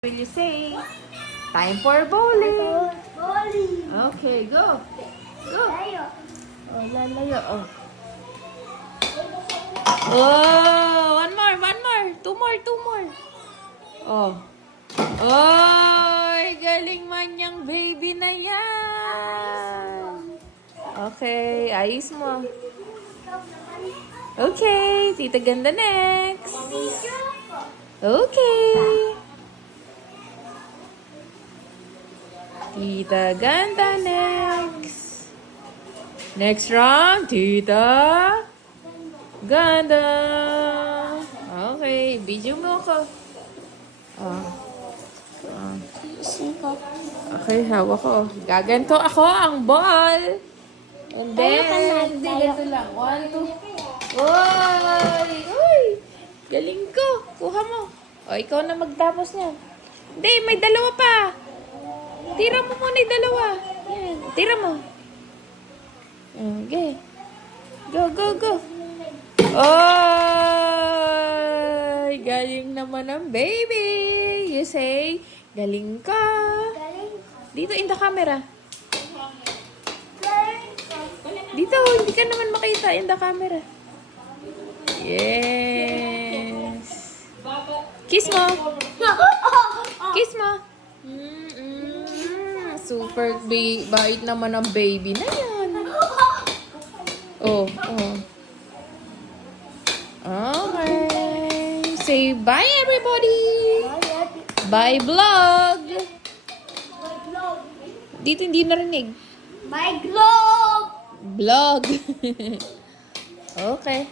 Will you say? Time for bowling. Bowling. Okay, go. Go. Tayo. Oh, lalayo. Oh. Oh, one more. Two more. Oh. Oh, galing man yung baby na yan. Okay, ayos mo. Okay, Tita Ganda next. Okay. Tita Ganda next. Next round, Tita Ganda. Okay, video mo ako. Okay, hawak ko. Gaganto ako ang ball. And then, hindi, ganito lang. 1, 2. Uy! Galing ko. Kuha mo. O, ikaw na magtapos niyan. Hindi, may dalawa pa. Tira mo muna yung dalawa. Yan. Tira mo. Okay. Go. Oy! Galing naman ang baby. You say, galing ka. Dito, in the camera. Dito, hindi ka naman makita in the camera. Yes. Kiss mo. Kiss mo. Super bait naman ang baby na yan. Oh. Okay. Say bye, everybody. Bye, vlog. Dito hindi narinig. My globe. Vlog. Okay.